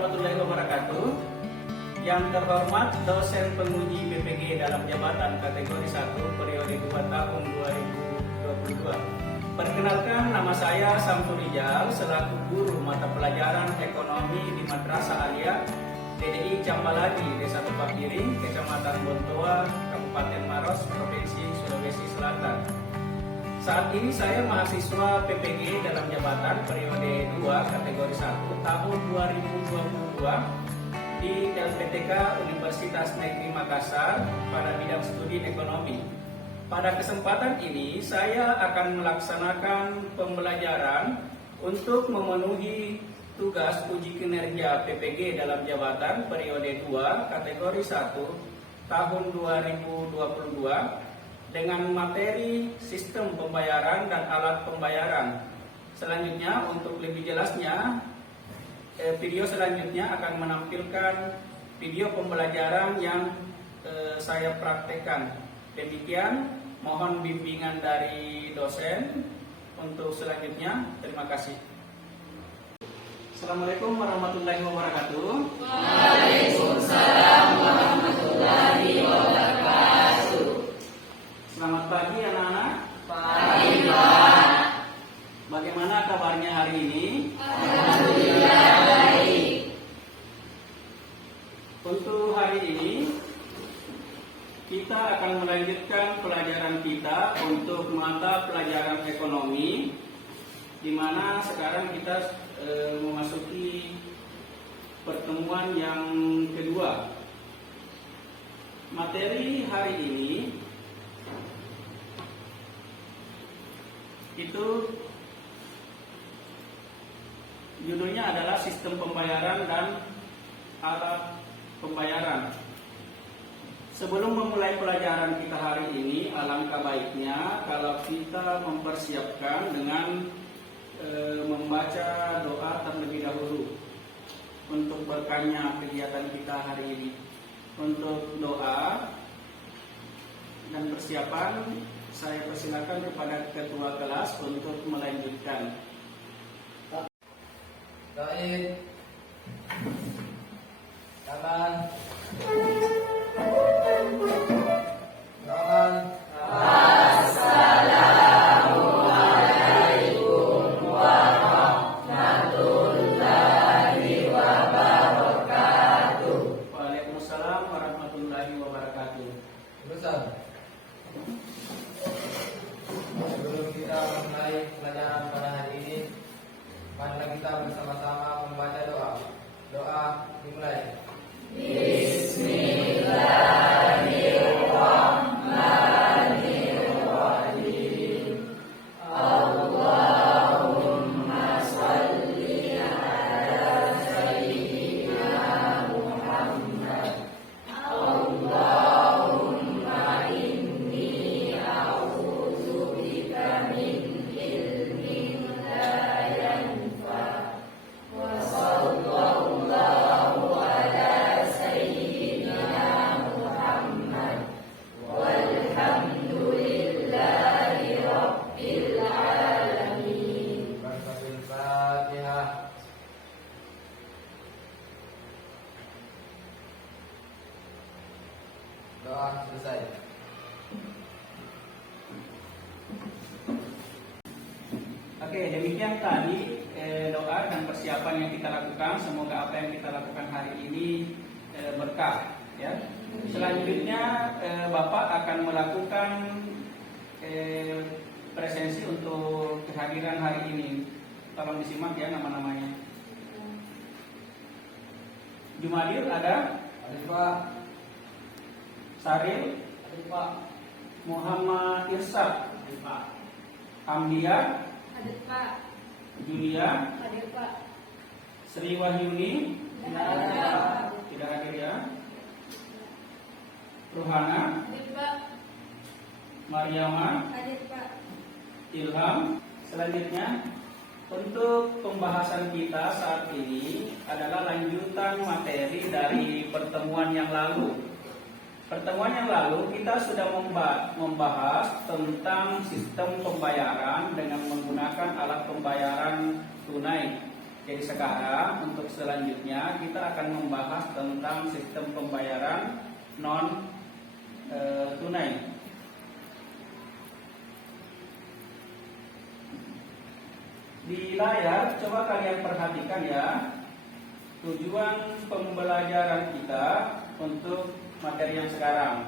warahmatullahi wabarakatuh. Yang terhormat dosen penguji BPG dalam jabatan kategori 1 periode 2 tahun 2022. Perkenalkan, nama saya Samsul Rijal selaku guru mata pelajaran ekonomi di Madrasah Aliyah DDI Cambaladi, Desa Tupak Giring, Kecamatan Bontoa, Kabupaten Maros, Provinsi Sulawesi Selatan. Saat ini saya mahasiswa PPG dalam jabatan periode 2 kategori 1 tahun 2022 di LPTK Universitas Negeri Makassar pada bidang studi ekonomi. Pada kesempatan ini saya akan melaksanakan pembelajaran untuk memenuhi tugas uji kinerja PPG dalam jabatan periode 2 kategori 1 tahun 2022 dengan materi sistem pembayaran dan alat pembayaran. Selanjutnya, untuk lebih jelasnya, video selanjutnya akan menampilkan video pembelajaran yang saya praktekkan. Demikian, mohon bimbingan dari dosen untuk selanjutnya. Terima kasih. Assalamualaikum warahmatullahi wabarakatuh. Waalaikumsalam warahmatullahi wabarakatuh. Selamat pagi anak-anak. Pagi, Pak. Bagaimana kabarnya hari ini? Alhamdulillah baik. Untuk hari ini kita akan melanjutkan pelajaran kita untuk mata pelajaran ekonomi, di mana sekarang kita memasuki pertemuan yang kedua. Materi hari ini itu judulnya adalah sistem pembayaran dan alat pembayaran. Sebelum memulai pelajaran kita hari ini, alangkah baiknya kalau kita mempersiapkan dengan membaca doa terlebih dahulu untuk berkahnya kegiatan kita hari ini. Untuk doa dan persiapan, saya persilakan kepada ketua kelas untuk melanjutkan. Baik. Tangan. Tangan. Assalamualaikum warahmatullahi wabarakatuh. Waalaikumsalam warahmatullahi wabarakatuh. Ustaz. Sebelum kita mulai pelajaran pada hari ini, marilah kita bersama-sama membaca doa. Doa dimulai. Bismillahirrahmanirrahim. Allahumma sholli ala sayyidina Muhammad. Allahumma inni a'udzubika min ilmin la yanfa. Wa sallallahu ala sayyidina Muhammad. Walhamdulillahi rabbil alamin. Bacakan Fatihah. Doa selesai. Oke, demikian tadi doa dan persiapan yang kita lakukan. Semoga apa yang kita lakukan hari ini berkah. Ya. Selanjutnya Bapak akan melakukan presensi untuk kehadiran hari ini. Tolong disimak ya nama-namanya. Jumadil ada, Alifah. Saril, Alifah. Muhammad Irsyad, Alifah. Amdia, Hadir Pak. Julia, Hadir Pak. Sri Wahyuni, Hadir tidak hadir ya. Ruhana, Pak. Mariama, Hadir Pak. Ilham. Selanjutnya, untuk pembahasan kita saat ini adalah lanjutan materi dari pertemuan yang lalu. Pertemuan yang lalu kita sudah membahas tentang sistem pembayaran dengan menggunakan alat pembayaran tunai. Jadi sekarang untuk selanjutnya kita akan membahas tentang sistem pembayaran non tunai. Di layar coba kalian perhatikan ya, tujuan pembelajaran kita untuk materi yang sekarang.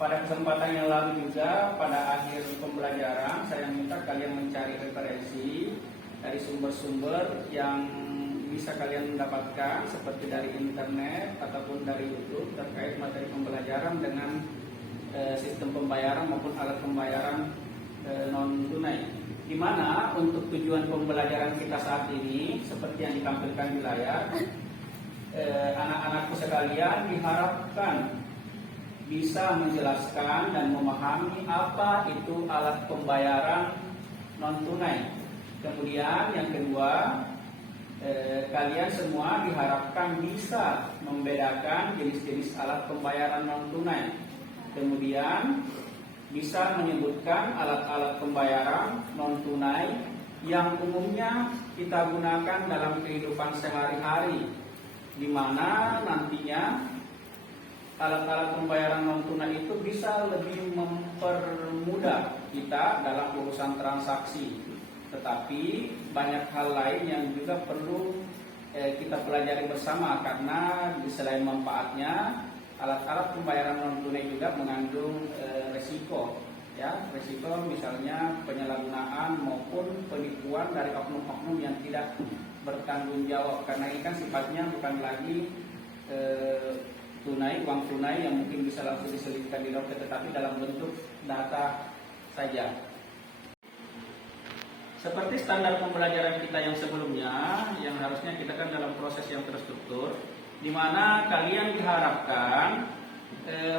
Pada kesempatan yang lalu juga, pada akhir pembelajaran saya minta kalian mencari referensi dari sumber-sumber yang bisa kalian dapatkan seperti dari internet ataupun dari YouTube terkait materi pembelajaran dengan sistem pembayaran maupun alat pembayaran non tunai. Di mana untuk tujuan pembelajaran kita saat ini seperti yang ditampilkan di layar, anak-anakku sekalian diharapkan bisa menjelaskan dan memahami apa itu alat pembayaran non tunai. Kemudian yang kedua, kalian semua diharapkan bisa membedakan jenis-jenis alat pembayaran non tunai. Kemudian bisa menyebutkan alat-alat pembayaran non tunai yang umumnya kita gunakan dalam kehidupan sehari-hari, di mana nantinya alat-alat pembayaran non tunai itu bisa lebih mempermudah kita dalam urusan transaksi. Tetapi banyak hal lain yang juga perlu kita pelajari bersama, karena selain manfaatnya, alat-alat pembayaran non tunai juga mengandung resiko, ya, resiko misalnya penyalahgunaan maupun penipuan dari oknum-oknum yang tidak bertanggung jawab, karena ini kan sifatnya bukan lagi tunai, uang tunai yang mungkin bisa langsung diselipkan di dompet, tetapi dalam bentuk data saja. Seperti standar pembelajaran kita yang sebelumnya, yang harusnya kita kan dalam proses yang terstruktur, di mana kalian diharapkan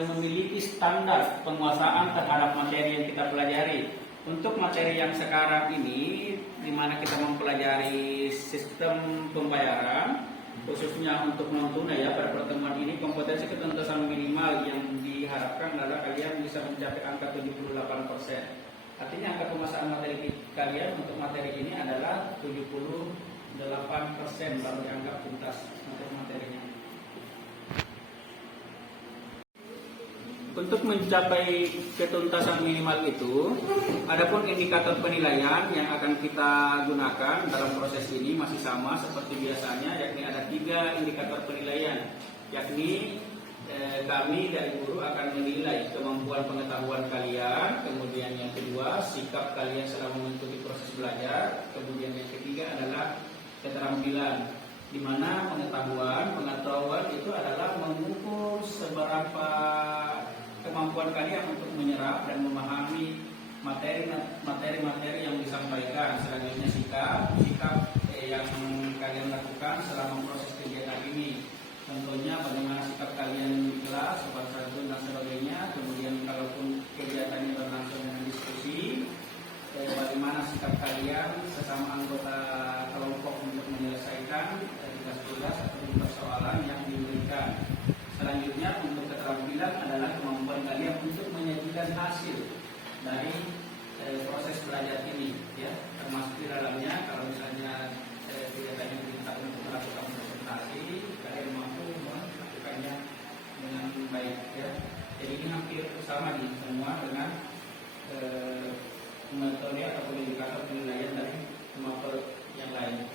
memiliki standar penguasaan terhadap materi yang kita pelajari. Untuk materi yang sekarang ini, di mana kita mempelajari sistem pembayaran, khususnya untuk non tunai ya, pada pertemuan ini kompetensi ketuntasan minimal yang diharapkan adalah kalian bisa mencapai angka 78%. Artinya angka penguasaan materi kalian untuk materi ini adalah 78% baru dianggap tuntas materinya. Untuk mencapai ketuntasan minimal itu, adapun indikator penilaian yang akan kita gunakan dalam proses ini masih sama seperti biasanya, yakni ada 3 indikator penilaian, yakni kami dari guru akan menilai kemampuan pengetahuan kalian, kemudian yang kedua sikap kalian selama mengikuti proses belajar, kemudian yang ketiga adalah keterampilan, di mana pengetahuan itu adalah mengukur seberapa kemampuan kalian untuk menyerap dan memahami materi-materi yang disampaikan. Selanjutnya sikap yang kalian lakukan selama proses kegiatan ini. Contohnya bagaimana sikap kalian jelas, sopan santun dan sebagainya. Kemudian kalaupun kegiatannya berlangsung dengan diskusi, bagaimana sikap kalian sesama anggota kelompok untuk menyelesaikan tugas-tugas atau persoalan yang diberikan. Selanjutnya untuk keterampilan adalah kemampuan kalian untuk menyajikan hasil dari proses belajar ini, ya, termasuk di dalamnya kalau misalnya kegiatannya diminta untuk melakukan presentasi, kalian mampu melakukannya dengan baik, ya. Jadi ini hampir sama nih semua dengan metode atau indikator penilaian dari kemampuan yang lain.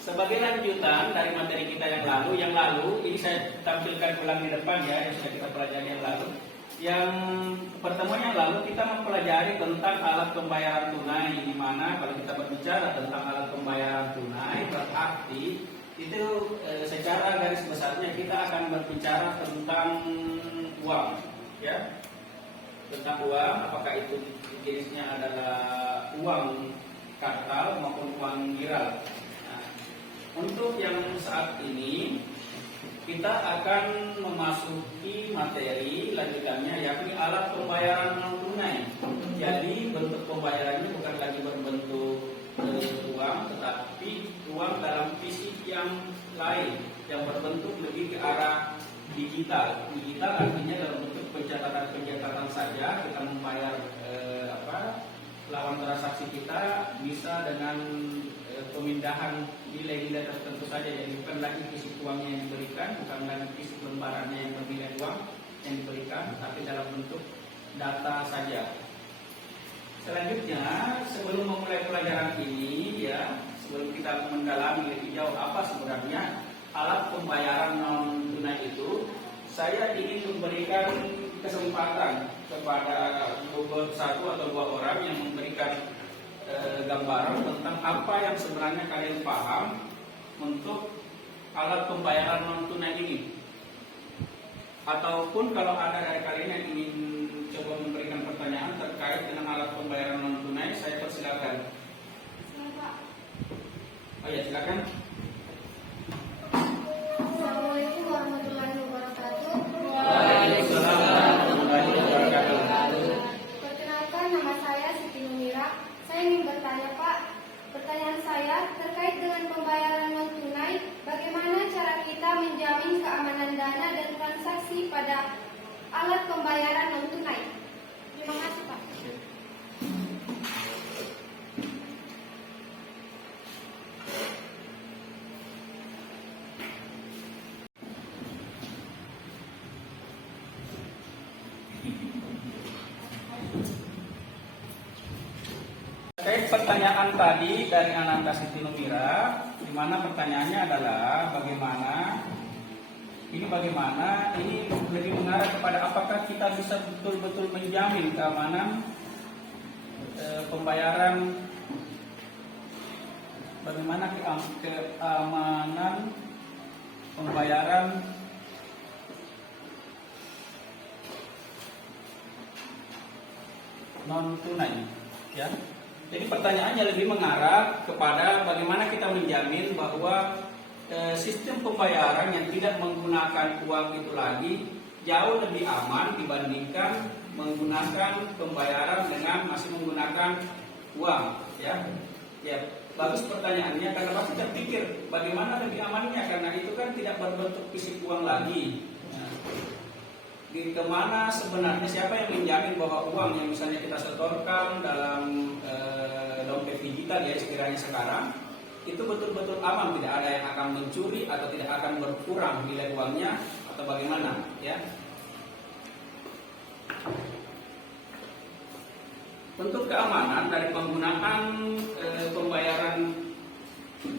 Sebagai lanjutan dari materi kita yang lalu ini saya tampilkan ulang di depan ya, yang sudah kita pelajari yang lalu. Yang pertemuan yang lalu kita mempelajari tentang alat pembayaran tunai, di mana kalau kita berbicara tentang alat pembayaran tunai berarti itu secara garis besarnya kita akan berbicara tentang uang, ya, tentang uang, apakah itu jenisnya adalah uang kartal maupun uang giral. Untuk yang saat ini kita akan memasuki materi lanjutannya, yakni alat pembayaran non tunai. Jadi bentuk pembayarannya bukan lagi berbentuk uang, tetapi uang dalam fisik yang lain, yang berbentuk lebih ke arah digital. Digital artinya dalam bentuk pencatatan saja kita membayar lawan transaksi kita bisa dengan pemindahan nilai-nilai tertentu saja, jadi bukan lagi fisik uangnya yang diberikan, bukan lagi fisik lembarannya yang bernilai uang yang diberikan, tapi dalam bentuk data saja. Selanjutnya, sebelum memulai pelajaran ini ya, sebelum kita mendalami lebih jauh apa sebenarnya alat pembayaran non tunai itu, saya ingin memberikan kesempatan kepada satu atau dua orang yang memberikan gambaran tentang apa yang sebenarnya kalian paham untuk alat pembayaran non tunai ini. Ataupun kalau ada dari kalian yang ingin coba memberikan pertanyaan terkait dengan alat pembayaran non tunai, saya persilakan. Oh ya, silakan. Assalamualaikum warahmatullahi wabarakatuh. Waalaikumsalam warahmatullahi wabarakatuh. Perkenalkan, nama saya Siti Numira. Saya ingin bertanya, Pak. Pertanyaan saya terkait dengan pembayaran non tunai, bagaimana cara kita menjamin keamanan dana dan transaksi pada alat pembayaran non tunai? Terima kasih, Pak. Terkait pertanyaan tadi dari Ananda Siti Numira, di mana pertanyaannya adalah bagaimana ini lebih mengarah kepada apakah kita bisa betul-betul menjamin keamanan pembayaran, bagaimana keamanan pembayaran non tunai, ya. Jadi pertanyaannya lebih mengarah kepada bagaimana kita menjamin bahwa sistem pembayaran yang tidak menggunakan uang itu lagi jauh lebih aman dibandingkan menggunakan pembayaran dengan masih menggunakan uang, ya. Ya, bagus pertanyaannya karena pasti terpikir bagaimana lebih amannya, karena itu kan tidak berbentuk fisik uang lagi. Di kemana sebenarnya siapa yang menjamin bahwa uang yang misalnya kita setorkan dalam dompet digital ya sekiranya sekarang itu betul-betul aman, tidak ada yang akan mencuri atau tidak akan berkurang nilai uangnya atau bagaimana, ya. Untuk keamanan dari penggunaan pembayaran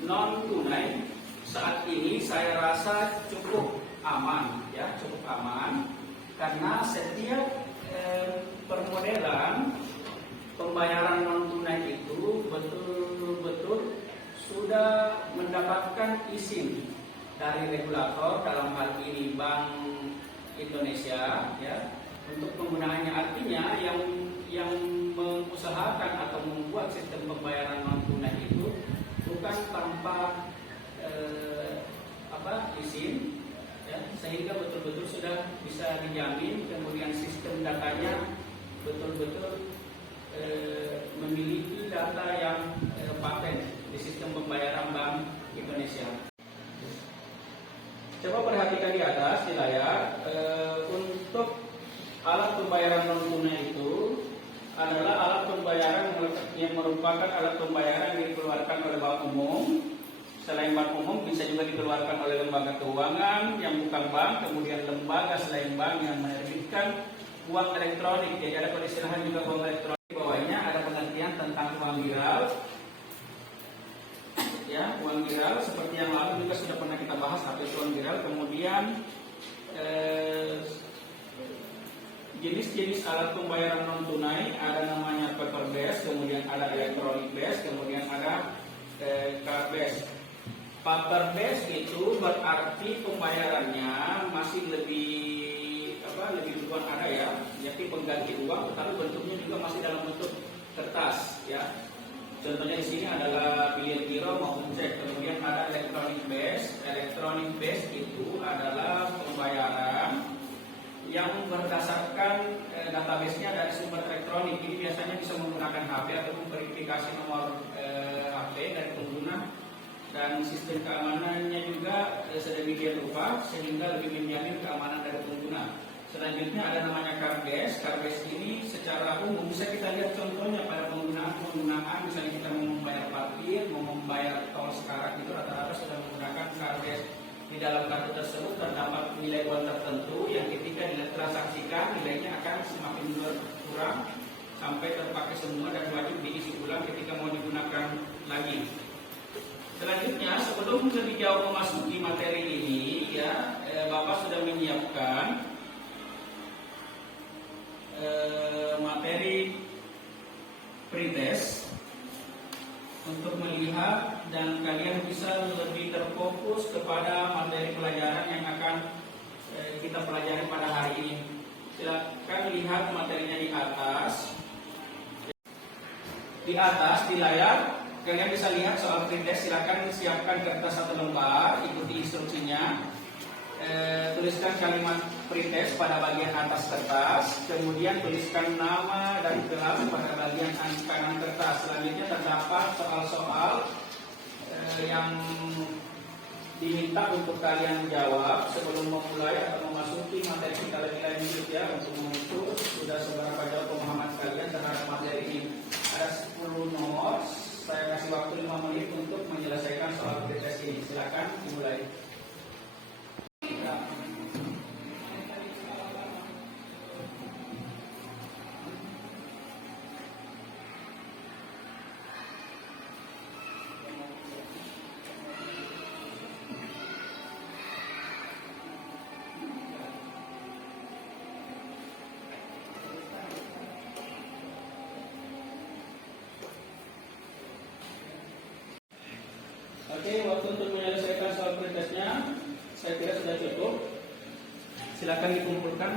non tunai saat ini saya rasa cukup aman, ya, cukup aman. Karena setiap permodelan pembayaran non tunai itu betul-betul sudah mendapatkan izin dari regulator, dalam hal ini Bank Indonesia, ya, untuk penggunaannya. Artinya yang mengusahakan atau membuat sistem pembayaran non tunai itu bukan tanpa izin, ya, sehingga betul-betul sudah bisa dijamin, kemudian sistem datanya betul-betul memiliki data yang paten di sistem pembayaran Bank Indonesia. Coba perhatikan di atas di layar, untuk alat pembayaran non tunai itu adalah alat pembayaran yang merupakan alat pembayaran yang dikeluarkan oleh bank umum. Selain bank umum bisa juga dikeluarkan oleh lembaga keuangan yang bukan bank, kemudian lembaga selain bank yang menerbitkan uang elektronik. Jadi ada peristilahan juga uang elektronik. Di bawahnya ada pengertian tentang uang viral. Ya, uang viral seperti yang lalu juga sudah pernah kita bahas apa itu uang viral. Kemudian jenis-jenis alat pembayaran non tunai ada namanya paper based, kemudian ada electronic based, kemudian ada card based. Paper based itu berarti pembayarannya masih lebih duluan ada, ya, yakni pengganti uang, tetapi bentuknya juga masih dalam bentuk kertas, ya. Contohnya di sini adalah bilir giro maupun cek. Kemudian ada electronic based. Electronic based itu adalah pembayaran yang berdasarkan database-nya dari sumber elektronik. Ini biasanya bisa menggunakan HP ataupun verifikasi nomor HP dari pengguna, dan sistem keamanannya juga sedemikian rupa sehingga lebih menjamin keamanan dari pengguna. Selanjutnya ada namanya karbes. Karbes ini secara umum bisa kita lihat contohnya pada penggunaan misalnya kita mau membayar parkir, mau membayar tol sekarang itu rata-rata sudah menggunakan karbes. Di dalam kartu tersebut terdapat nilai uang tertentu yang ketika ditransaksikan nilainya akan semakin berkurang sampai terpakai semua dan wajib diisi ulang ketika mau digunakan lagi. Selanjutnya, sebelum lebih jauh memasuki materi ini, ya, Bapak sudah menyiapkan materi pretest untuk melihat dan kalian bisa lebih terfokus kepada materi pelajaran yang akan kita pelajari pada hari ini. Silakan lihat materinya di atas. Di atas di layar kalian bisa lihat soal pretest. Silakan siapkan kertas 1 lembar, ikuti instruksinya. Tuliskan kalimat pretest pada bagian atas kertas, kemudian tuliskan nama dan kelas pada bagian kanan kertas. Selanjutnya terdapat soal-soal yang diminta untuk kalian jawab sebelum memulai atau memasuki materi kita lebih lanjut, ya, untuk mengukur sudah seberapa jauh pemahaman kalian terhadap materi ini. Ada 10 nomor. Saya kasih waktu 5 menit untuk menyelesaikan soal pretest ini. Silakan dimulai. Oke, waktu untuk menyelesaikan soal pretestnya saya kira sudah cukup. Silakan dikumpulkan.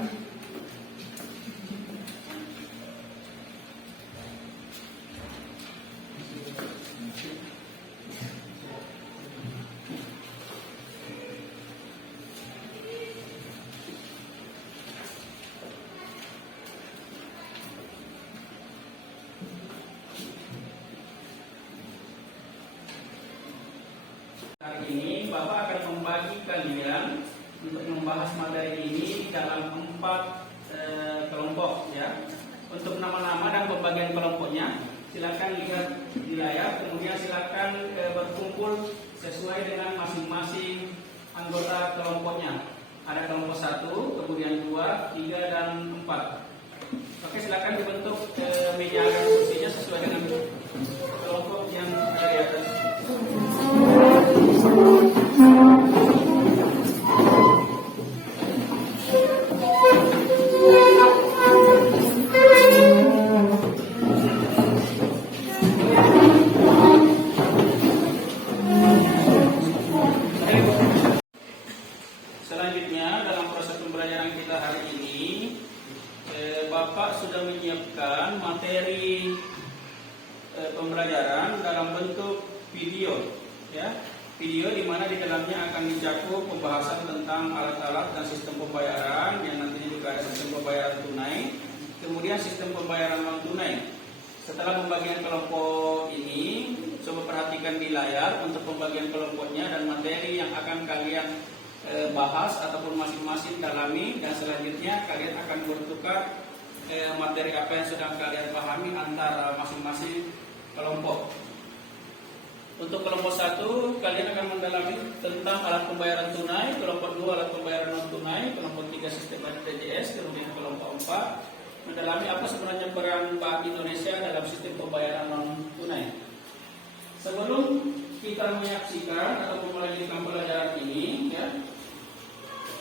Hari ini Bapak akan membagi kalian untuk membahas materi ini dalam 4 kelompok, ya. Untuk nama-nama dan pembagian kelompoknya silakan lihat di layar, kemudian silakan berkumpul sesuai dengan masing-masing anggota kelompoknya. Ada kelompok 1, kemudian 2, 3 dan 4. Oke, silakan dibentuk meja dan kursinya sesuai dengan kelompok yang ada di atas. Selanjutnya dalam proses pembelajaran kita hari ini, Bapak sudah menyiapkan materi pembelajaran dalam bentuk video, ya. Video di mana di dalamnya akan dicakup pembahasan tentang alat-alat dan sistem pembayaran, yang nantinya juga ada sistem pembayaran tunai, kemudian sistem pembayaran non tunai. Setelah pembagian kelompok ini, coba perhatikan di layar untuk pembagian kelompoknya dan materi yang akan kalian bahas ataupun masing-masing dalami, dan selanjutnya kalian akan bertukar materi apa yang sedang kalian pahami antara masing-masing kelompok. Untuk kelompok 1, kalian akan mendalami tentang alat pembayaran tunai, kelompok 2 alat pembayaran non tunai, kelompok 3 sistem BPJS, kemudian kelompok 4 mendalami apa sebenarnya peran Bank Indonesia dalam sistem pembayaran non tunai. Sebelum kita menyaksikan atau melanjutkan pelajaran ini, ya,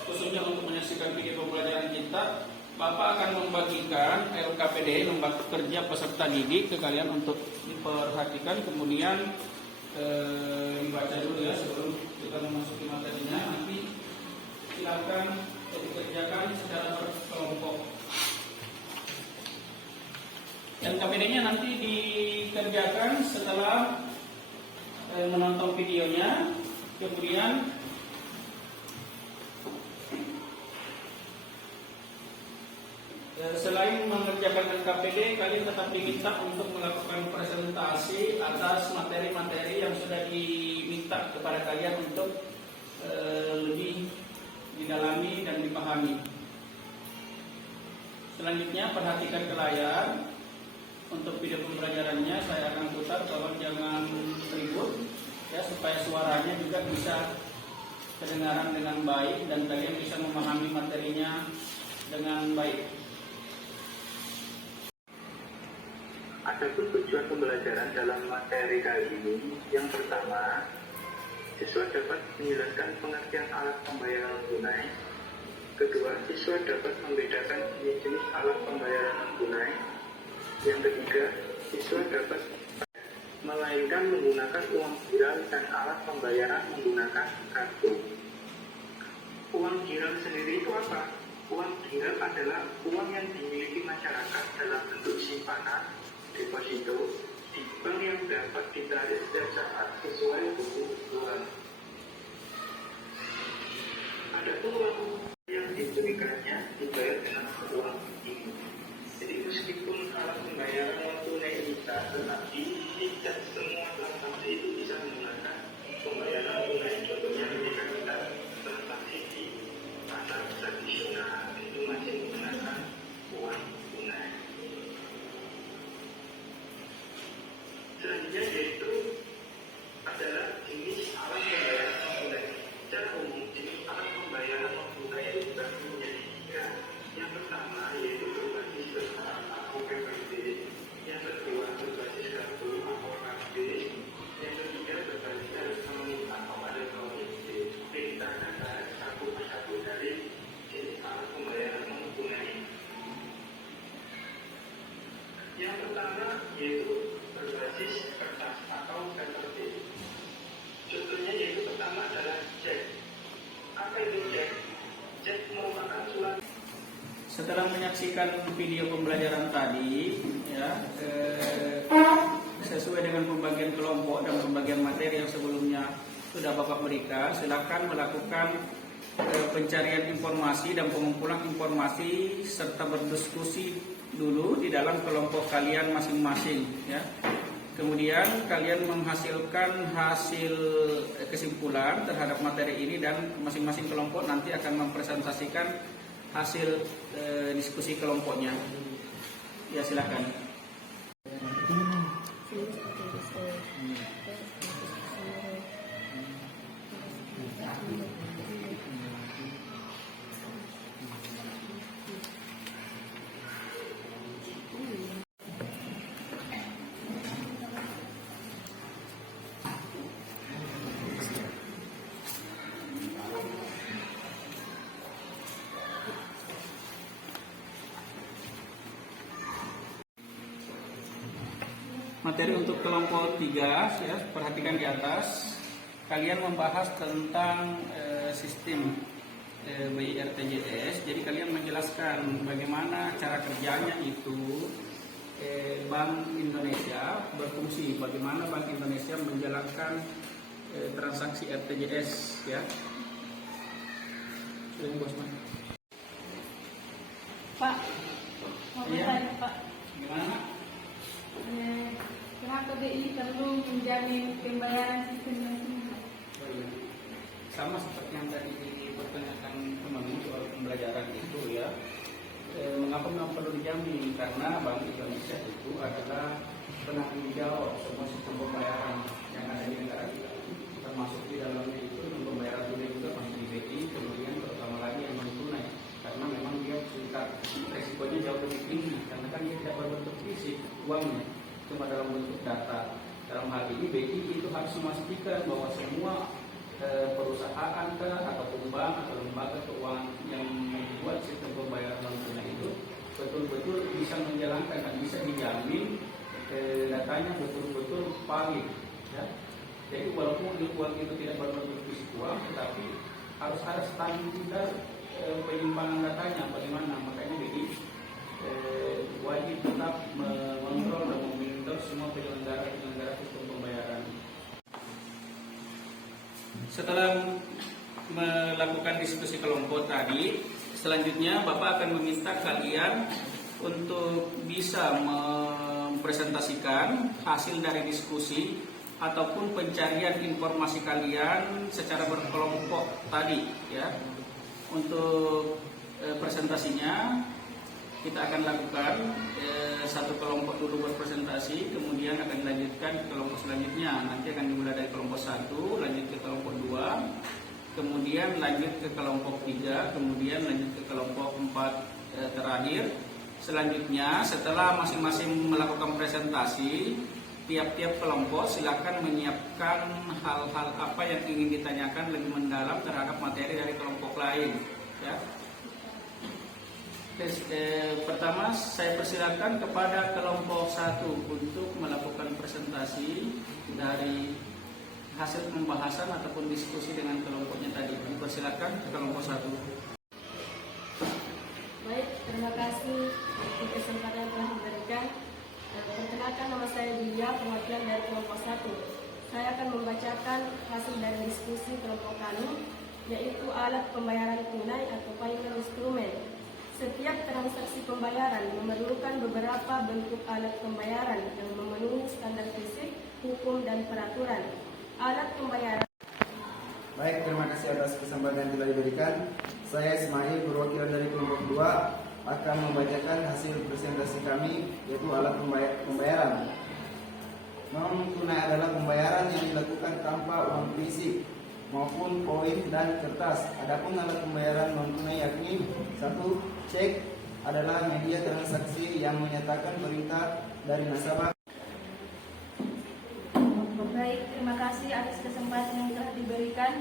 khususnya untuk menyaksikan video pembelajaran kita, Bapak akan membagikan LKPD, lembaga kerja peserta didik, ke kalian untuk diperhatikan, kemudian dibaca dulu, ya, sebelum kita memasuki materinya. Nanti silakan dikerjakan secara berkelompok. LKPD-nya nanti dikerjakan setelah menonton videonya, kemudian selain mengerjakan LKPD, kalian tetap diminta untuk melakukan presentasi atas materi-materi yang sudah diminta kepada kalian untuk lebih didalami dan dipahami. Selanjutnya perhatikan ke layar. Untuk video pembelajarannya saya akan putar, tolong jangan ribut ya, supaya suaranya juga bisa kedengaran dengan baik dan kalian bisa memahami materinya dengan baik. Adapun tujuan pembelajaran dalam materi kali ini, yang pertama, siswa dapat menjelaskan pengertian alat pembayaran tunai. Kedua, siswa dapat membedakan jenis-jenis alat pembayaran non-tunai. Yang ketiga, siswa dapat melainkan menggunakan uang giral dan alat pembayaran menggunakan kartu. Uang giral sendiri itu apa? Uang giral adalah uang yang dimiliki masyarakat dalam bentuk simpanan, deposito, di bank yang dapat ditarik setiap saat sesuai buku uang. Adapun uang yang diberikannya dibayar dengan uang ini. Jadi meskipun alat pembayaran non tunai bisa, tetapi tidak semua transaksi itu bisa menggunakan pembayaran tunai. Contohnya ketika kita transaksi di pasar tradisional itu masih menggunakan uang tunai. Selanjutnya yaitu adalah jenis alat pembayaran non tunai. Secara umum jenis alat pembayaran non tunai itu dibagi menjadi tiga. Yang pertama yaitu berbasis kertas atau PPB, yang kedua berbasis kartu atau KB, yang ketiga berbasis elektronik atau elektronik. Kita akan bahas satu persatu dari jenis alat pembayaran non tunai. Yang pertama yaitu berbasis kertas atau PPB. Contohnya yaitu pertama adalah cek. Apa itu cek? Cek merupakan surat. Setelah menyaksikan video pembelajaran tadi, ya, sesuai dengan pembagian kelompok dan pembagian materi yang sebelumnya sudah Bapak berikan, silakan melakukan pencarian informasi dan pengumpulan informasi serta berdiskusi dulu di dalam kelompok kalian masing-masing. Ya. Kemudian kalian menghasilkan hasil kesimpulan terhadap materi ini dan masing-masing kelompok nanti akan mempresentasikan hasil diskusi kelompoknya. Ya, silakan. Materi untuk kelompok 3, ya, perhatikan di atas. Kalian membahas tentang sistem BI-RTJS. Jadi kalian menjelaskan bagaimana cara kerjanya itu Bank Indonesia berfungsi, bagaimana Bank Indonesia menjalankan transaksi RTJS, ya. Pak, mau Iya. bertanya Pak, Gimana? kenapa BI perlu menjamin pembayaran sistem yang tinggi? Sama seperti yang tadi dipertanyakan teman-teman soal pembelajaran itu, ya. Mengapa memang perlu dijamin? Karena Bank Indonesia itu adalah penanggung jawab semua sistem pembayaran yang ada di negara kita, termasuk di dalamnya itu pembayaran tunai juga masih di BI, kemudian terutama lagi yang non tunai, karena memang dia tingkat resikonya jauh lebih tinggi, karena kan dia tidak berbentuk fisik uangnya, cuma dalam bentuk data. Dalam hal ini BI itu harus memastikan bahwa semua perusahaan ataupun bank atau lembaga keuangan yang membuat sistem pembayaran non tunai itu betul-betul bisa menjalankan dan bisa dijamin datanya betul-betul valid, ya. Jadi walaupun uang itu tidak berbentuk fisik uang, tetapi harus ada standar penyimpangan datanya bagaimana. Makanya BI wajib tetap mengontrol dan memonitor semua penyelenggara sistem pembayaran. Setelah melakukan diskusi kelompok tadi, selanjutnya Bapak akan meminta kalian untuk bisa mempresentasikan hasil dari diskusi ataupun pencarian informasi kalian secara berkelompok tadi, ya. Untuk presentasinya kita akan lakukan satu kelompok dulu berpresentasi, kemudian akan dilanjutkan ke kelompok selanjutnya. Nanti akan dimulai dari kelompok 1, lanjut ke kelompok 2, kemudian lanjut ke kelompok 3, kemudian lanjut ke kelompok 4 terakhir. Selanjutnya setelah masing-masing melakukan presentasi, tiap-tiap kelompok silakan menyiapkan hal-hal apa yang ingin ditanyakan lebih mendalam terhadap materi dari kelompok lain. Ya. Pertama saya persilakan kepada kelompok 1 untuk melakukan presentasi dari hasil pembahasan ataupun diskusi dengan kelompoknya tadi. Dipersilakan ke kelompok 1. Baik, terima kasih untuk kesempatan yang telah diberikan. Perkenalkan, nama saya Julia, perwakilan dari kelompok 1. Saya akan membacakan hasil dari diskusi kelompok kami, yaitu alat pembayaran tunai atau payment instrument. Setiap transaksi pembayaran memerlukan beberapa bentuk alat pembayaran yang memenuhi standar fisik, hukum, dan peraturan. Alat pembayaran. Baik, terima kasih atas kesempatan yang telah diberikan. Saya Ismail, perwakilan dari kelompok 2, akan membacakan hasil presentasi kami, yaitu alat pembayaran. Non tunai adalah pembayaran yang dilakukan tanpa uang fisik maupun koin dan kertas. Adapun alat pembayaran non tunai yakni 1. Cek adalah media transaksi yang menyatakan perintah dari nasabah. Baik, terima kasih atas kesempatan yang telah diberikan.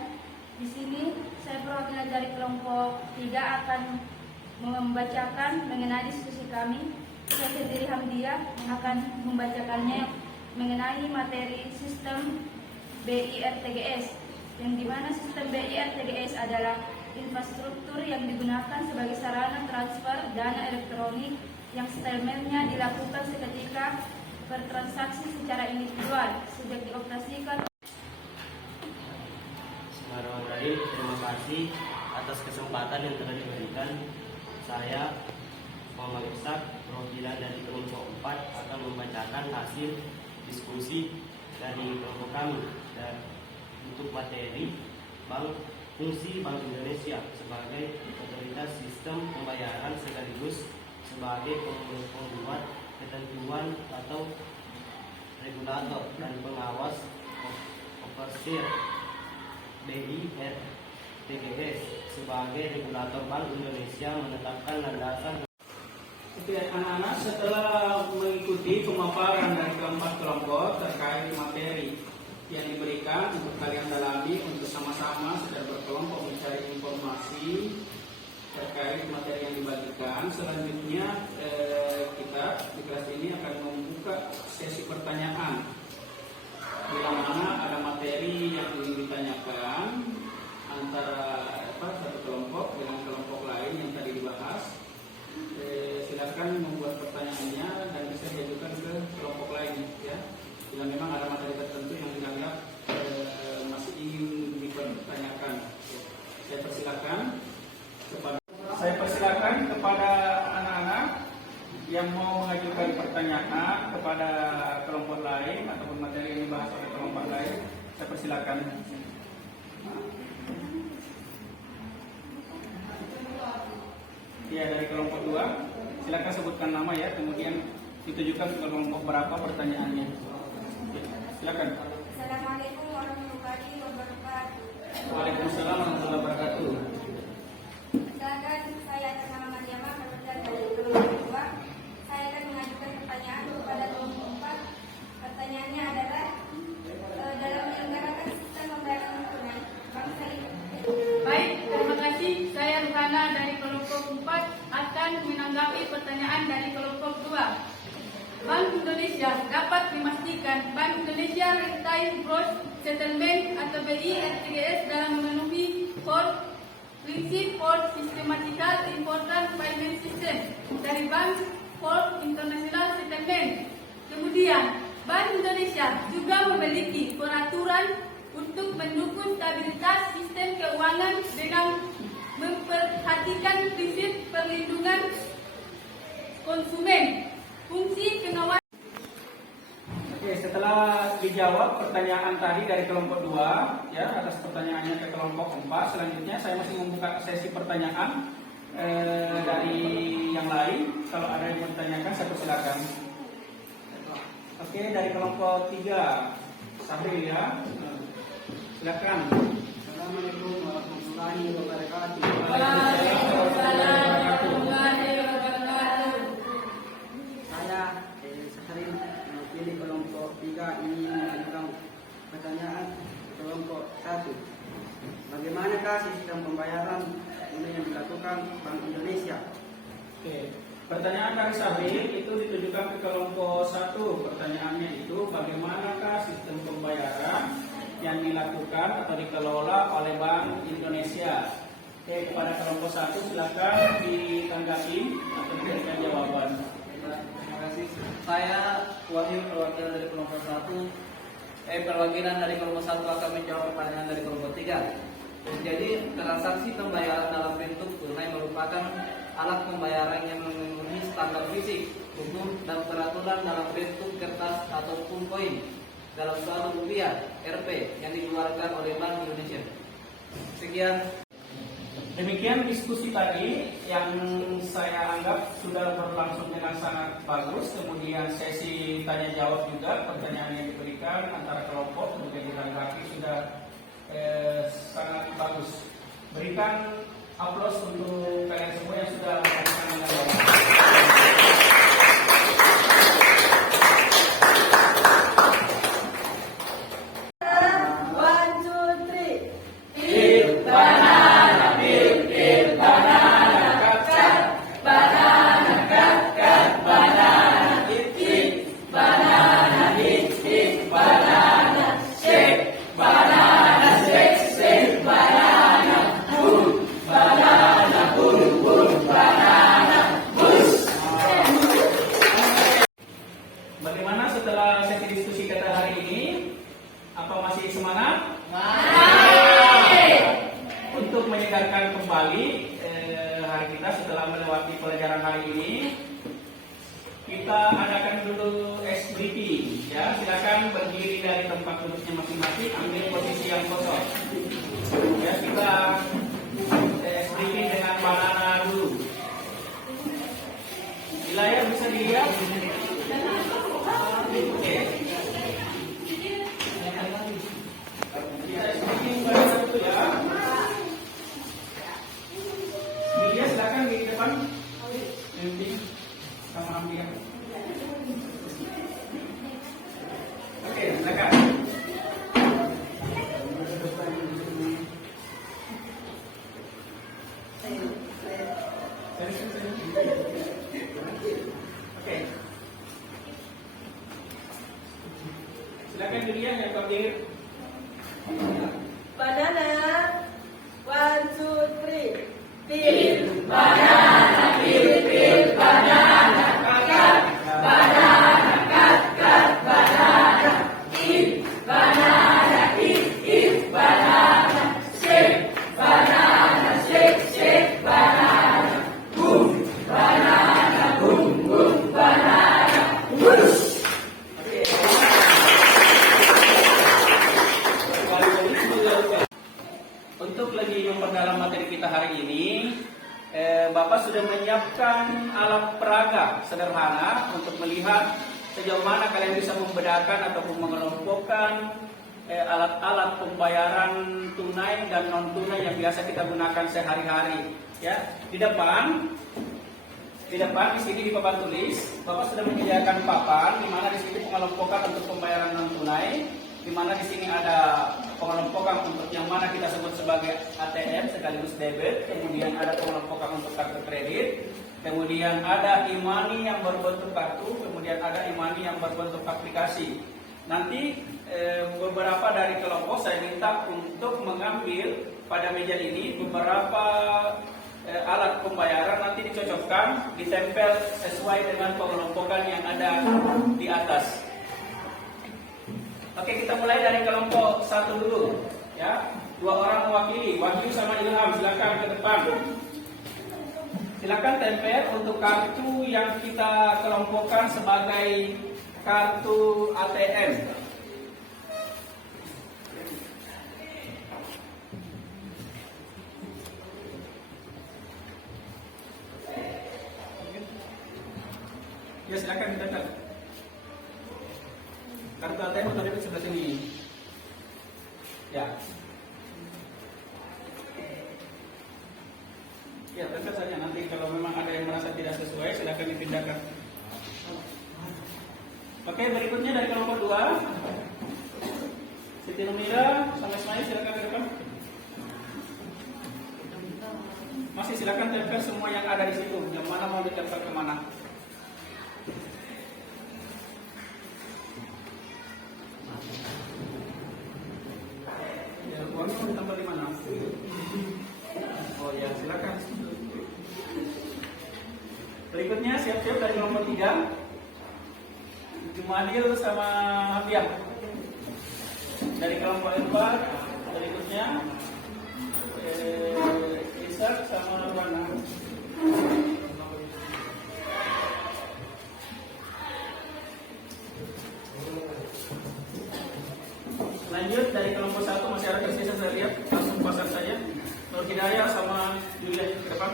Di sini saya perwakilan dari kelompok 3 akan membacakan mengenai diskusi kami. Saya sendiri Hamdia akan membacakannya mengenai materi sistem BIRTGS, yang dimana sistem BIRTGS adalah infrastruktur yang digunakan sebagai sarana transfer dana elektronik yang settlementnya dilakukan seketika bertransaksi secara individual sejak dioperasikan. Bismillahirrahmanirrahim. Terima kasih atas kesempatan yang telah diberikan. Saya Muhammad Ishak, perwakilan dari kelompok 4, akan membacakan hasil diskusi dari kelompok kami dan untuk materi fungsi Bank Indonesia sebagai otoritas sistem pembayaran sekaligus sebagai pembuat ketentuan atau regulator dan pengawas overseer. BIRTGS sebagai regulator Bank Indonesia menetapkan landasan. Oke, anak-anak, setelah mengikuti pemaparan dari keempat kelompok terkait materi yang diberikan untuk kalian dalami untuk sama-sama secara berkelompok mencari informasi terkait materi yang dibagikan. Selanjutnya kita di kelas ini akan membuka sesi pertanyaan, bila mana ada materi yang ingin ditanyakan antara satu kelompok dengan kelompok lain yang tadi dibahas. Silakan membuat pertanyaannya dan bisa diajukan ke kelompok lain, ya. Bila memang ada materi tertentu yang dianggap masih ingin dipertanyakan, saya persilakan kepada anak-anak yang mau mengajukan pertanyaan kepada kelompok lain ataupun materi yang dibahas oleh kelompok lain. Saya persilakan. Ya, dari kelompok 2, silakan sebutkan nama ya, kemudian ditujukan ke kelompok berapa pertanyaannya. Silakan. Assalamualaikum warahmatullahi wabarakatuh. Waalaikumsalam warahmatullahi wabarakatuh. Perkenalkan, saya atas nama Mariama, perwakilan dari kelompok 2. Saya akan mengajukan pertanyaan kepada kelompok 4. Pertanyaannya adalah dalam menyelenggarakan sistem pembayaran tunai, bangsa ini. Baik, terima kasih. Saya Ruhana dari kelompok 4 akan menanggapi pertanyaan dari kelompok 2. Bank Indonesia dapat memastikan Bank Indonesia Real-Time Gross Settlement atau BIRTGS dalam memenuhi prinsip for Systematical Important Payment System dari Bank for International Settlement. Kemudian, Bank Indonesia juga memiliki peraturan untuk mendukung stabilitas sistem keuangan dengan memperhatikan prinsip perlindungan konsumen. Fungsi pengawasan. Oke, setelah dijawab pertanyaan tadi dari kelompok 2, ya, atas pertanyaannya ke kelompok 4, selanjutnya saya masih membuka sesi pertanyaan dari yang lain. Kalau ada yang mau ditanyakan, satu silakan. Oke, dari kelompok 3, Sabril ya. Silakan. Assalamualaikum warahmatullahi wabarakatuh. Waalaikumsalam warahmatullahi wabarakatuh. Saya Sahril mewakili kelompok 3 ini mengajukan pertanyaan ke kelompok 1. Bagaimanakah sistem pembayaran tunai yang dilakukan Bank Indonesia? Oke. Pertanyaan dari Sabril itu ditujukan ke kelompok 1. Pertanyaannya itu bagaimanakah sistem pembayaran yang dilakukan atau dikelola oleh Bank Indonesia. Oke, kepada kelompok 1 silakan ditanggapi atau diberikan jawaban. Terima kasih. Saya Wahyu, perwakilan dari kelompok 1. Perwakilan dari kelompok 1 akan menjawab pertanyaan dari kelompok 3. Jadi transaksi pembayaran dalam bentuk tunai merupakan alat pembayaran yang memenuhi standar fisik, hukum, dan peraturan dalam bentuk kertas ataupun koin dalam suatu rupiah Rp yang dikeluarkan oleh Bank Indonesia. Sekian. Demikian diskusi tadi yang saya anggap sudah berlangsung dengan sangat bagus. Kemudian sesi tanya jawab juga, pertanyaan yang diberikan antara kelompok kemudian ditanggapi sudah sangat bagus. Berikan aplaus untuk kalian semua yang sudah melakukan jawaban. Bagaimana setelah sesi diskusi kita hari ini? Apa masih semangat? Untuk menyegarkan kembali hari kita setelah melewati pelajaran hari ini, kita adakan dulu S briefing. Ya, silakan berdiri dari tempat duduknya masing-masing, ambil posisi yang kosong. Ya, kita S briefing dengan banana dulu. Di layar bisa dilihat. Oke. Kita speaking bareng satu ya. Media silakan di depan. Nanti sama ambil. Oke, silakan. Oke. Silakan dilihat yang terakhir. Banana, 1, 2, 3. Pil banana, pil banana, cut banana, cut banana, eat banana, eat banana, shake banana, shake banana, boom banana, boom banana, whoosh. Untuk lebih memperdalam materi kita hari ini, Bapak sudah menyiapkan alat peraga sederhana untuk melihat sejauh mana kalian bisa membedakan ataupun mengelompokkan alat-alat pembayaran tunai dan non tunai yang biasa kita gunakan sehari-hari. Ya, di depan di sini di papan tulis, Bapak sudah menyediakan papan di mana di sini pengelompokan untuk pembayaran non tunai, di mana di sini ada pengelompokan untuk yang mana kita sebut sebagai ATM sekaligus debit, kemudian ada pengelompokan untuk kartu kredit, kemudian ada e-money yang berbentuk kartu, kemudian ada e-money yang berbentuk aplikasi. Nanti beberapa dari kelompok saya minta untuk mengambil pada meja ini beberapa alat pembayaran, nanti dicocokkan, ditempel sesuai dengan pengelompokan yang ada di atas. Oke, kita mulai dari kelompok 1 dulu. Ya, 2 orang mewakili, Wahyu sama Ilham, silakan ke depan. Silakan tempel untuk kartu yang kita kelompokkan sebagai kartu ATM. Kartu ATM atau debit sebelah sini. Ya. Ya, tempel saja. Nanti kalau memang ada yang merasa tidak sesuai, silakan dipindahkan. Oke, berikutnya dari kelompok 2. Siti Numira sama Ismail silakan ke depan. Masih silakan tempel semua yang ada di situ. Yang mana mau ditempel kemana? Ya, uangnya mau ditempel di mana? Oh ya, silakan. Berikutnya siap-siap dari kelompok 3. Jumadil sama Hafiah. Dari kelompok 4 berikutnya Ishak sama Nurwana. Lanjut dari kelompok 1 masih ada tersisa, saya lihat langsung pasang saja. Nur Hidayah sama Julia ke depan.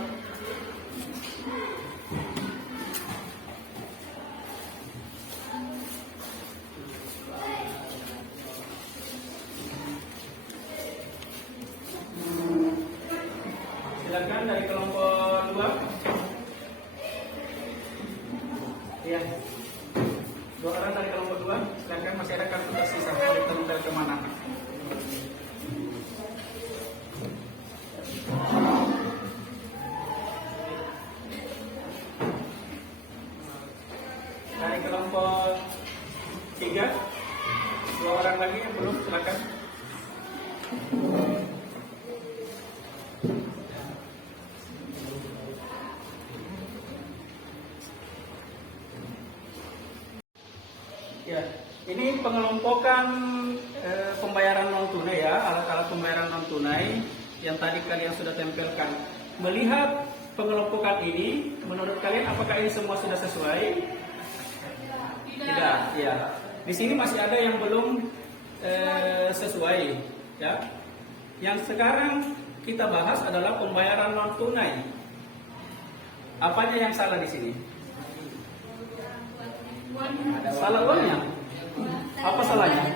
Silakan dari kelompok 2. Iya. 2 orang dari kelompok 2. Silakan, masih ada kartu tersisa. Mau ditempel kemana? Dari kelompok 3. 2 orang lagi yang belum, silakan. Ya, ini pengelompokan pembayaran non tunai ya, alat-alat pembayaran non tunai yang tadi kalian sudah tempelkan. Melihat pengelompokan ini, menurut kalian apakah ini semua sudah sesuai? Tidak. Ya. Di sini masih ada yang belum sesuai. Ya. Yang sekarang kita bahas adalah pembayaran non tunai. Apanya yang salah di sini? Salah uangnya? Apa salahnya?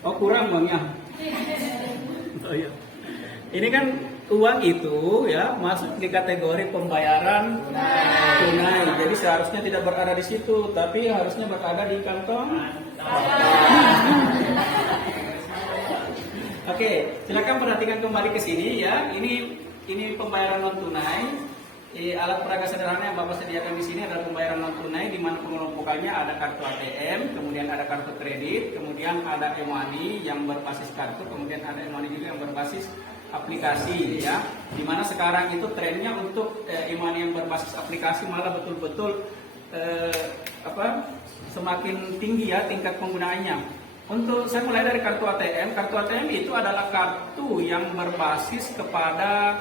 Oh, kurang uangnya. Oh iya. Ini kan uang itu ya masuk di kategori pembayaran tunai. Jadi seharusnya tidak berada di situ, tapi harusnya berada di kantong. Oke, silakan perhatikan kembali ke sini ya. Ini pembayaran non tunai. Alat peraga sederhana yang Bapak sediakan di sini adalah pembayaran non tunai, di mana pengelompokannya ada kartu ATM, kemudian ada kartu kredit, kemudian ada e-money yang berbasis kartu, kemudian ada e-money juga yang berbasis aplikasi ya. Di mana sekarang itu trennya untuk e-money yang berbasis aplikasi malah betul-betul semakin tinggi ya tingkat penggunaannya. Untuk saya mulai dari kartu ATM. Kartu ATM itu adalah kartu yang berbasis kepada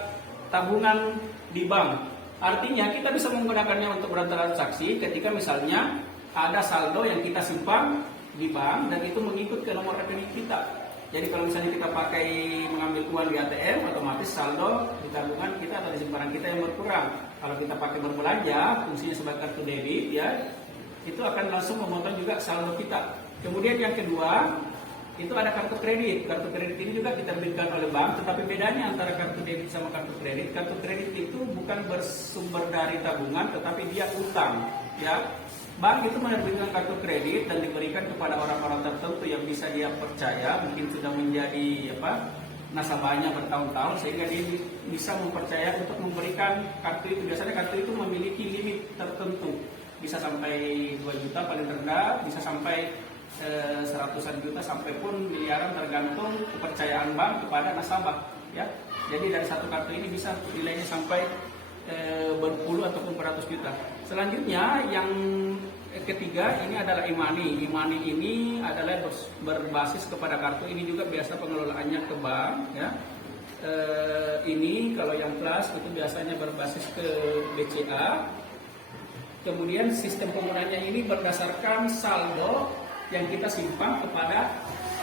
tabungan di bank. Artinya kita bisa menggunakannya untuk bertransaksi ketika misalnya ada saldo yang kita simpan di bank dan itu mengikut ke nomor rekening kita. Jadi kalau misalnya kita pakai mengambil uang di ATM, otomatis saldo di tabungan kita atau di simpanan kita yang berkurang. Kalau kita pakai berbelanja, fungsinya sebagai kartu debit ya, itu akan langsung memotong juga saldo kita. Kemudian yang kedua, itu ada kartu kredit. Kartu kredit ini juga diterbitkan oleh bank, tetapi bedanya antara kartu debit sama kartu kredit itu bukan bersumber dari tabungan, tetapi dia utang. Ya, bank itu menerbitkan kartu kredit dan diberikan kepada orang-orang tertentu yang bisa dia percaya, mungkin sudah menjadi nasabahnya bertahun-tahun, sehingga dia bisa mempercaya untuk memberikan kartu itu. Biasanya kartu itu memiliki limit tertentu, bisa sampai 2 juta paling rendah, bisa sampai seratusan juta sampai pun miliaran, tergantung kepercayaan bank kepada nasabah ya. Jadi dari satu kartu ini bisa nilainya sampai berpuluh ataupun beratus juta. Selanjutnya yang ketiga ini adalah e-money. E-money ini adalah berbasis kepada kartu, ini juga biasa pengelolaannya ke bank ya. Ini kalau yang plus itu biasanya berbasis ke BCA. Kemudian sistem penggunanya ini berdasarkan saldo yang kita simpan kepada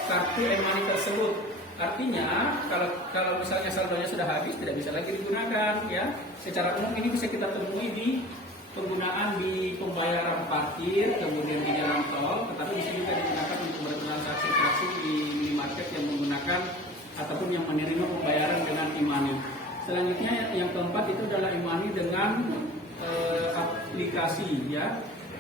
kartu e-money tersebut. Artinya kalau misalnya saldonya sudah habis, tidak bisa lagi digunakan ya. Secara umum ini bisa kita temui di penggunaan di pembayaran parkir, kemudian di jalan tol, tetapi bisa juga digunakan untuk bertransaksi di minimarket yang menggunakan ataupun yang menerima pembayaran dengan e-money. Selanjutnya yang keempat itu adalah e-money dengan aplikasi ya.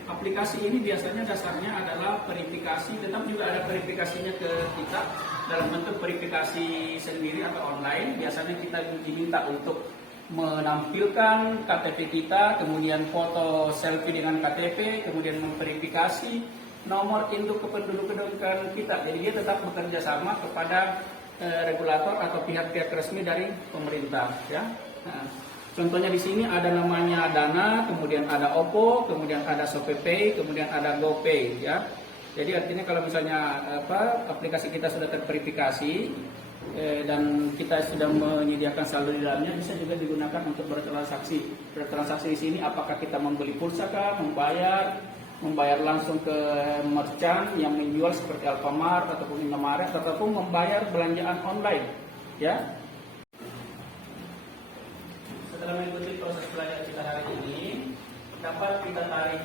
Aplikasi ini biasanya dasarnya adalah verifikasi, tetap juga ada verifikasinya ke kita dalam bentuk verifikasi sendiri atau online. Biasanya kita diminta untuk menampilkan KTP kita, kemudian foto selfie dengan KTP, kemudian memverifikasi nomor induk kependudukan kita. Jadi dia tetap bekerja sama kepada regulator atau pihak-pihak resmi dari pemerintah ya. Nah, contohnya di sini ada namanya Dana, kemudian ada OVO, kemudian ada ShopeePay, kemudian ada GoPay ya. Jadi artinya kalau misalnya aplikasi kita sudah terverifikasi dan kita sudah menyediakan saldo di dalamnya, bisa juga digunakan untuk bertransaksi. Bertransaksi di sini apakah kita membeli pulsa kah, membayar langsung ke merchant yang menjual seperti Alfamart ataupun Indomaret, ataupun membayar belanjaan online ya. Setelah mengikuti proses belajar kita hari ini, dapat kita tarik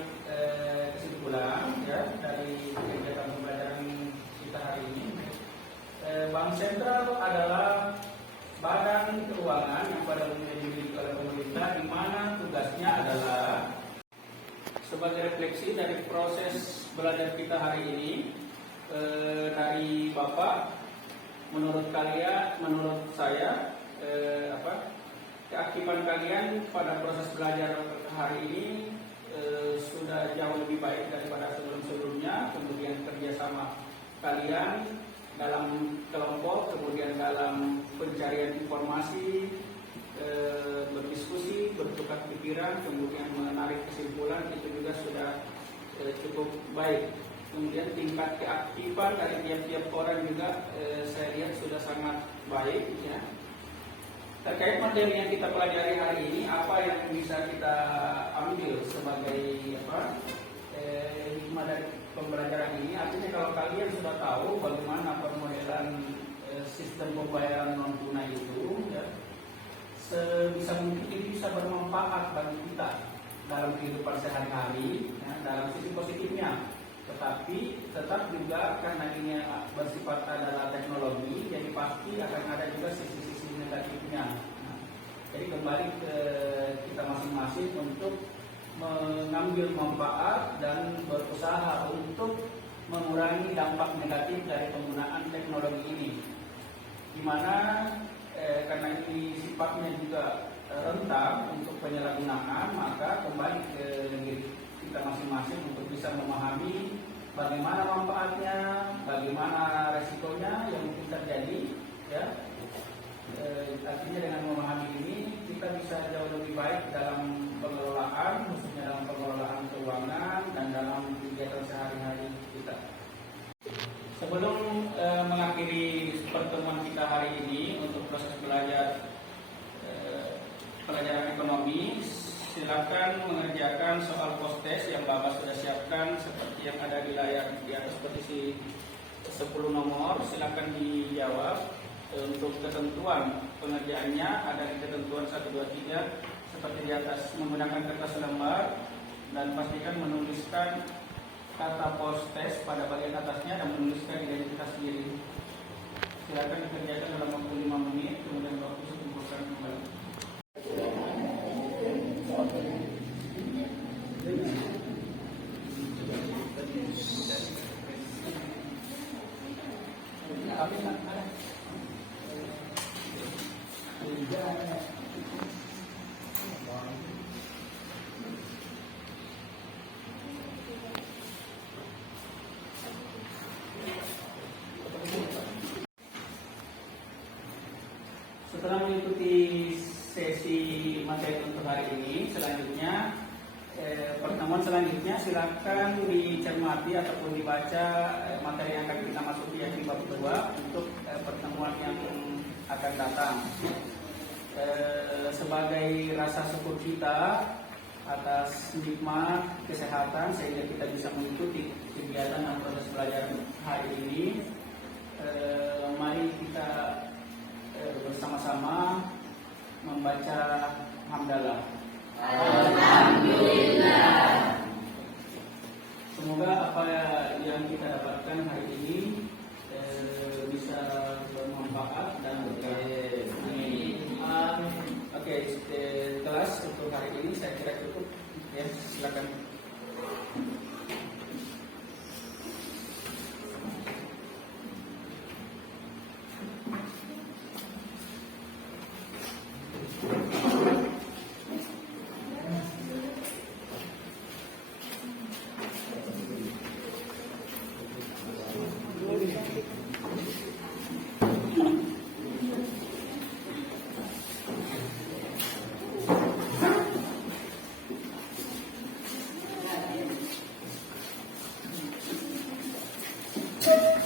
kesimpulan ya dari kegiatan pembelajaran kita hari ini. Bank sentral adalah badan keuangan yang pada umumnya dimiliki oleh pemerintah, di mana tugasnya adalah sebagai refleksi dari proses belajar kita hari ini. Dari Bapak, menurut saya keaktifan kalian pada proses belajar hari ini sudah jauh lebih baik daripada sebelum-sebelumnya. Kemudian kerjasama kalian dalam kelompok, kemudian dalam pencarian informasi, berdiskusi, bertukar pikiran, kemudian menarik kesimpulan, itu juga sudah cukup baik. Kemudian tingkat keaktifan dari tiap-tiap orang juga saya lihat sudah sangat baik ya. Terkait materi yang kita pelajari hari ini, apa yang bisa kita ambil sebagai hikmah dari pembelajaran ini? Artinya kalau kalian sudah tahu bagaimana pemodelan sistem pembayaran non tunai itu, ya, sebisa mungkin ini bisa bermanfaat bagi kita dalam kehidupan sehari-hari, ya, dalam sisi positifnya. Tetapi tetap juga karena ini bersifat adalah teknologi, jadi pasti akan ada juga sisi-sisi negatifnya. Nah, jadi kembali ke kita masing-masing untuk mengambil manfaat dan berusaha untuk mengurangi dampak negatif dari penggunaan teknologi ini. Di mana karena ini sifatnya juga rentan untuk penyalahgunaan, maka kembali ke diri kita masing-masing untuk bisa memahami bagaimana manfaatnya, bagaimana resikonya yang mungkin terjadi, ya. Artinya dengan memahami ini kita bisa jauh lebih baik dalam pengelolaan, khususnya dalam pengelolaan keuangan dan dalam kegiatan sehari-hari kita. Sebelum mengakhiri pertemuan kita hari ini untuk proses belajar pelajaran ekonomi, silakan mengerjakan soal post test yang Bapak sudah siapkan seperti yang ada di layar di atas posisi 10 nomor. Silakan dijawab. Untuk ketentuan pengerjaannya ada di ketentuan 1, 2, 3 seperti di atas, menggunakan kertas lembar, dan pastikan menuliskan kata post test pada bagian atasnya dan menuliskan identitas diri. Silakan dikerjakan dalam waktu 5 menit, kemudian waktu dikumpulkan kembali. Setelah mengikuti sesi materi untuk hari ini, selanjutnya pertemuan selanjutnya silakan dicermati ataupun dibaca materi yang akan kita masuki yakni bab 2 untuk pertemuan yang akan datang. Sebagai rasa syukur kita atas nikmat kesehatan sehingga kita bisa mengikuti kegiatan dan proses belajar hari ini, mari kita bersama-sama membaca hamdalah. Alhamdulillah. Semoga semoga apa yang kita dapatkan hari ini bisa bermanfaat dan berkah. Oke, kelas untuk hari ini saya kira cukup. Ya, silakan. Thank you.